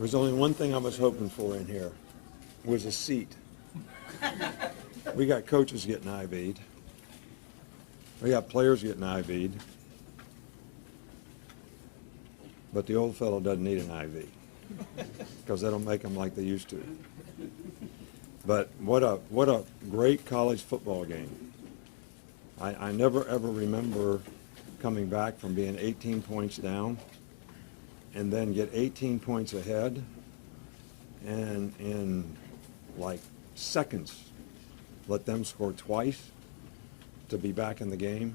There was only one thing I was hoping for in here, was a seat. We got coaches getting IV'd. We got players getting IV'd. But the old fellow doesn't need an IV because they don't make them like they used to. But what a great college football game. I never ever remember coming back from being 18 points down and then get 18 points ahead and in like seconds let them score twice to be back in the game.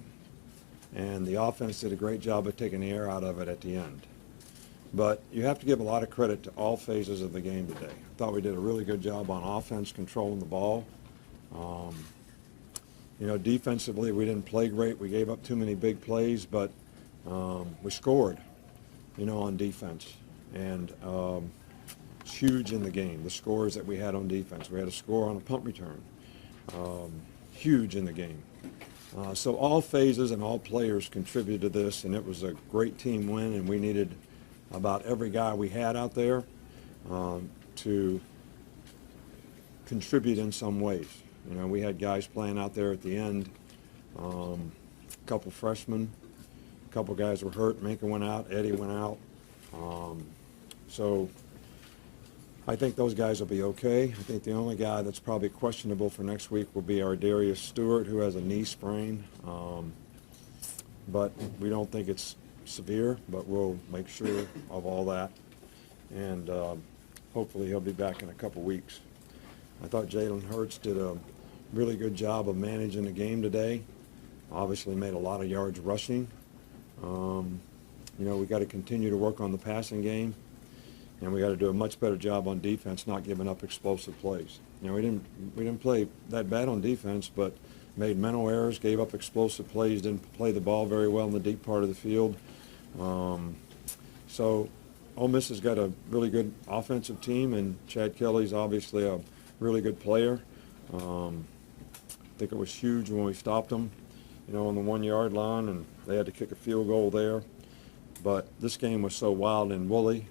And the offense did a great job of taking the air out of it at the end. But you have to give a lot of credit to all phases of the game today. I thought we did a really good job on offense controlling the ball. Defensively, we didn't play great. We gave up too many big plays, but we scored, on defense. And it's huge in the game, the scores that we had on defense. We had a score on a punt return. Huge in the game. So all phases and all players contributed to this, and it was a great team win, and we needed about every guy we had out there to contribute in some ways. We had guys playing out there at the end, a couple freshmen, a couple guys were hurt. Minka went out, Eddie went out. So I think those guys will be okay. I think the only guy that's probably questionable for next week will be our Darius Stewart, who has a knee sprain. But we don't think it's severe, but we'll make sure of all that. And hopefully he'll be back in a couple weeks. I thought Jalen Hurts did a really good job of managing the game today. Obviously made a lot of yards rushing. We got to continue to work on the passing game. And we got to do a much better job on defense, not giving up explosive plays. We didn't play that bad on defense, but made mental errors, gave up explosive plays, didn't play the ball very well in the deep part of the field. So Ole Miss has got a really good offensive team, and Chad Kelly's obviously a really good player. I think it was huge when we stopped them, on the 1 yard line, and they had to kick a field goal there. But this game was so wild and woolly.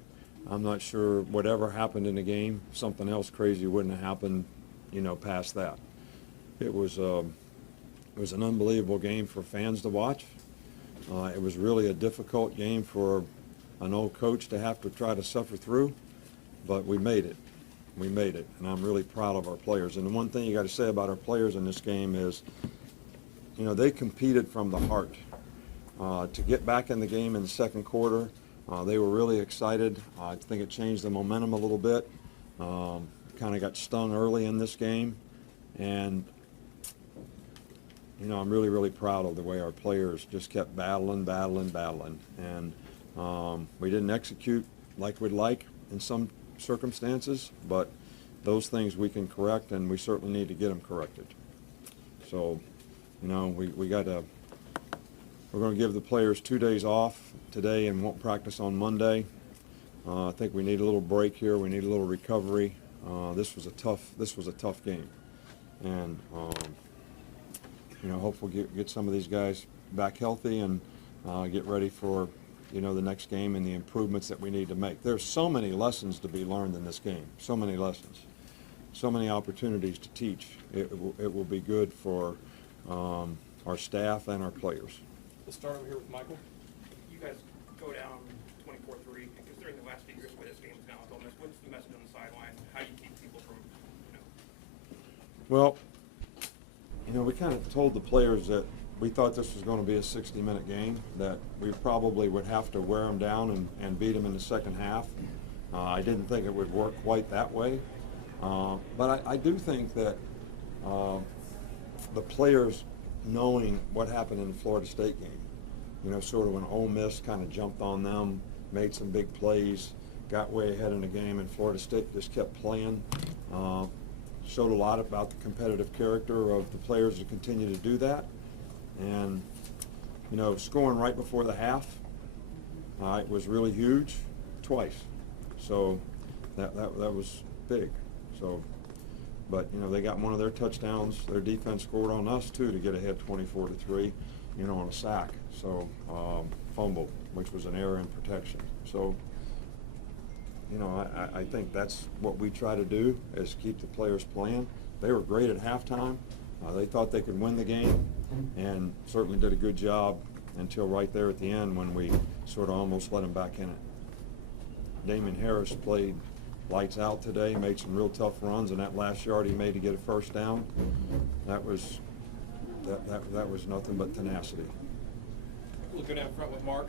I'm not sure whatever happened in the game, something else crazy wouldn't have happened, past that. It was an unbelievable game for fans to watch. It was really a difficult game for an old coach to have to try to suffer through, but we made it. We made it, and I'm really proud of our players. And the one thing you got to say about our players in this game is, they competed from the heart. To get back in the game in the second quarter, they were really excited. I think it changed the momentum a little bit. Kind of got stung early in this game, and I'm really, really proud of the way our players just kept battling. And we didn't execute like we'd like in some circumstances, but those things we can correct, and we certainly need to get them corrected. So, we're going to give the players 2 days off today and won't practice on Monday. I think we need a little break here. We need a little recovery. This was a tough game, and hopefully get some of these guys back healthy and get ready for the next game and the improvements that we need to make. There's so many lessons to be learned in this game. So many lessons, so many opportunities to teach. It will be good for our staff and our players. We'll start over here with Michael. You guys go down 24-3, considering the last few years where this game's now with Ole Miss. What's the message on the sideline? How do you keep people from, Well, we kind of told the players that we thought this was going to be a 60-minute game, that we probably would have to wear them down and beat them in the second half. I didn't think it would work quite that way. But I do think that the players, knowing what happened in the Florida State game, sort of when Ole Miss kind of jumped on them, made some big plays, got way ahead in the game, and Florida State just kept playing. Showed a lot about the competitive character of the players to continue to do that. And, scoring right before the half, it was really huge, twice. So that was big. So, but, they got one of their touchdowns. Their defense scored on us, too, to get ahead 24-3, on a sack. So, fumble, which was an error in protection. So, you know, I think that's what we try to do, is keep the players playing. They were great at halftime. They thought they could win the game, and certainly did a good job until right there at the end when we sort of almost let them back in it. Damon Harris played lights out today, made some real tough runs, and that last yard he made to get a first down, that was nothing but tenacity. Looking out front with Mark.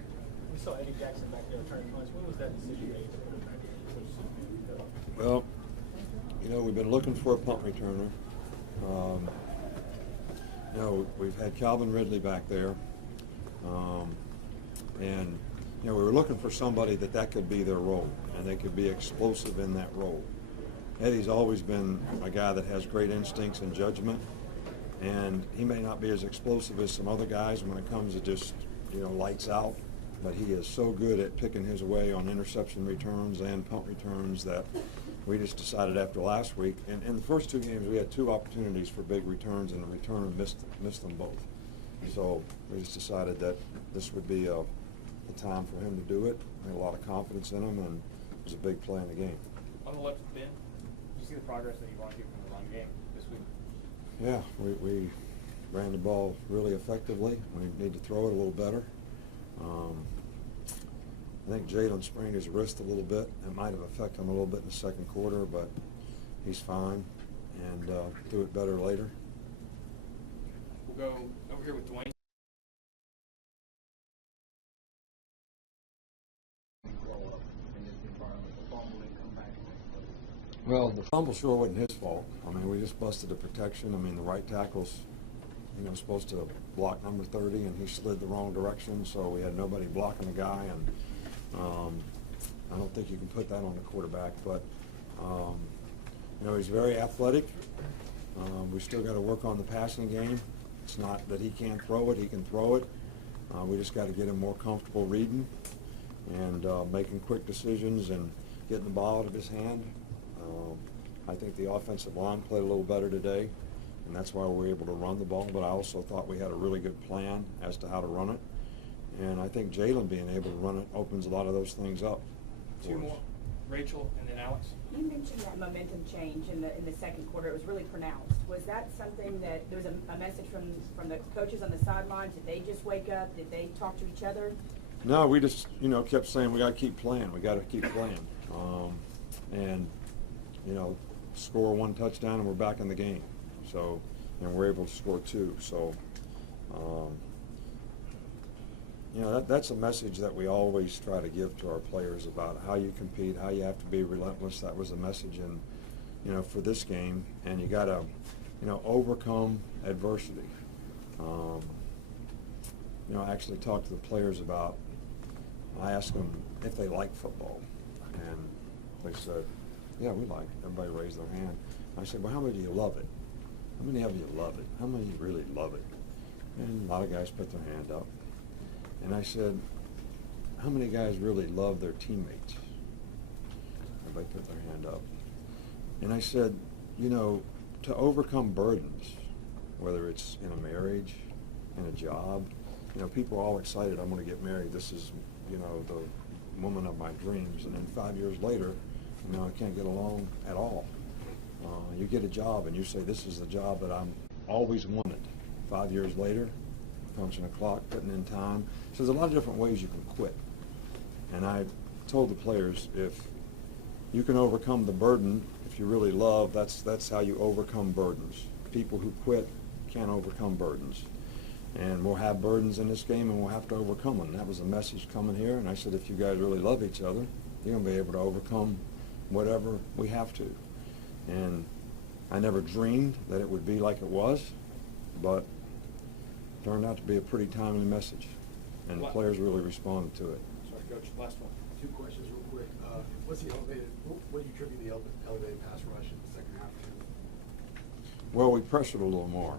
We saw Eddie Jackson back there returning punts. When was that decision made to put him back in? Well, you know, we've been looking for a punt returner. You know, we've had Calvin Ridley back there, and you know, we were looking for somebody that could be their role, and they could be explosive in that role. Eddie's always been a guy that has great instincts and judgment, and he may not be as explosive as some other guys when it comes to just, you know, lights out, but he is so good at picking his way on interception returns and punt returns that we just decided after last week, and in the first two games we had two opportunities for big returns, and the returner missed them both. So we just decided that this would be the time for him to do it. We had a lot of confidence in him, and it was a big play in the game. On the left of Ben. Did you see the progress that you want to from the run game this week? Yeah, we ran the ball really effectively. We need to throw it a little better. I think Jalen sprained his wrist a little bit. It might have affected him a little bit in the second quarter, but he's fine, and do it better later. We'll go over here with Dwayne. Well, the fumble sure wasn't his fault. I mean, we just busted the protection. I mean, the right tackle's, you know, supposed to block number 30, and he slid the wrong direction, so we had nobody blocking the guy, and I don't think you can put that on the quarterback, but you know, he's very athletic. We still got to work on the passing game. It's not that he can't throw it; he can throw it. We just got to get him more comfortable reading and making quick decisions and getting the ball out of his hand. I think the offensive line played a little better today, and that's why we were able to run the ball. But I also thought we had a really good plan as to how to run it. And I think Jalen being able to run it opens a lot of those things up. Two more. Rachel and then Alex. You mentioned that momentum change in the second quarter. It was really pronounced. Was that something that there was a message from the coaches on the sidelines? Did they just wake up? Did they talk to each other? No, we just, you know, kept saying we got to keep playing. We got to keep playing. And you know, score one touchdown and we're back in the game. So, and we're able to score two. So, you know, that's a message that we always try to give to our players about how you compete, how you have to be relentless. That was a message in, you know, for this game. And you got to, you know, overcome adversity. You know, I actually talked to the players about, I asked them if they like football. And they said, yeah, we like it. Everybody raised their hand. I said, well, how many do you love it? How many of you love it? How many really love it? And a lot of guys put their hand up. And I said, how many guys really love their teammates? Everybody put their hand up. And I said, you know, to overcome burdens, whether it's in a marriage, in a job, you know, people are all excited, I'm going to get married. This is, you know, the woman of my dreams. And then 5 years later, you know, I can't get along at all. You get a job and you say, this is the job that I'm always wanted. 5 years later, punching a clock, putting in time. So there's a lot of different ways you can quit. And I told the players, if you can overcome the burden, if you really love, that's how you overcome burdens. People who quit can't overcome burdens. And we'll have burdens in this game and we'll have to overcome them. That was a message coming here. And I said, if you guys really love each other, you're going to be able to overcome whatever we have to. And I never dreamed that it would be like it was, but it turned out to be a pretty timely message. And the players really responded to it. Sorry, Coach. Last one. Two questions real quick. What do you attribute the elevated pass rush in the second half to? Well, we pressured a little more.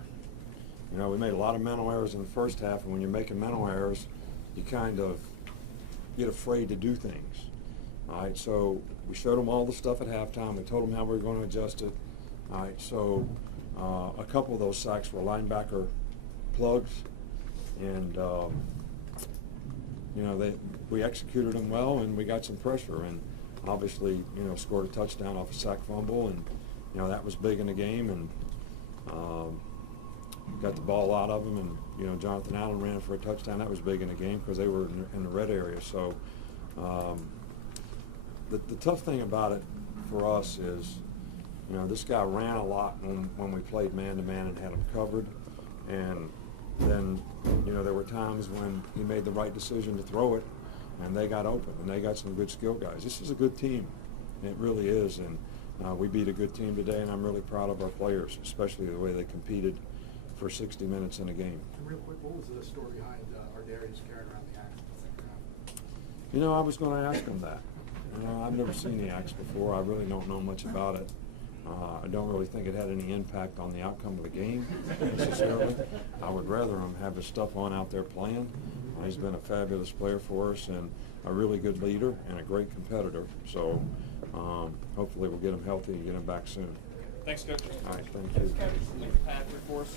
You know, we made a lot of mental errors in the first half, and when you're making mental errors, you kind of get afraid to do things. All right, so we showed them all the stuff at halftime. We told them how we were going to adjust it. All right, so a couple of those sacks were linebacker plugs, and you know, we executed them well, and we got some pressure. And obviously, you know, scored a touchdown off a sack fumble, and, you know, that was big in the game, and got the ball out of him, and, you know, Jonathan Allen ran for a touchdown. That was big in the game because they were in the red area. So the tough thing about it for us is, you know, this guy ran a lot when we played man-to-man and had him covered. And then, you know, there were times when he made the right decision to throw it, and they got open, and they got some good skill guys. This is a good team. It really is. And we beat a good team today, and I'm really proud of our players, especially the way they competed for 60 minutes in a game. And real quick, what was the story behind Ardarius carrying around the axe in the second half? You know, I was going to ask him that. You know, I've never seen the axe before. I really don't know much about it. I don't really think it had any impact on the outcome of the game necessarily. I would rather him have his stuff on out there playing. He's been a fabulous player for us and a really good leader and a great competitor. So hopefully we'll get him healthy and get him back soon. Thanks, Coach. All right, thank you. Coach, Patrick, for us.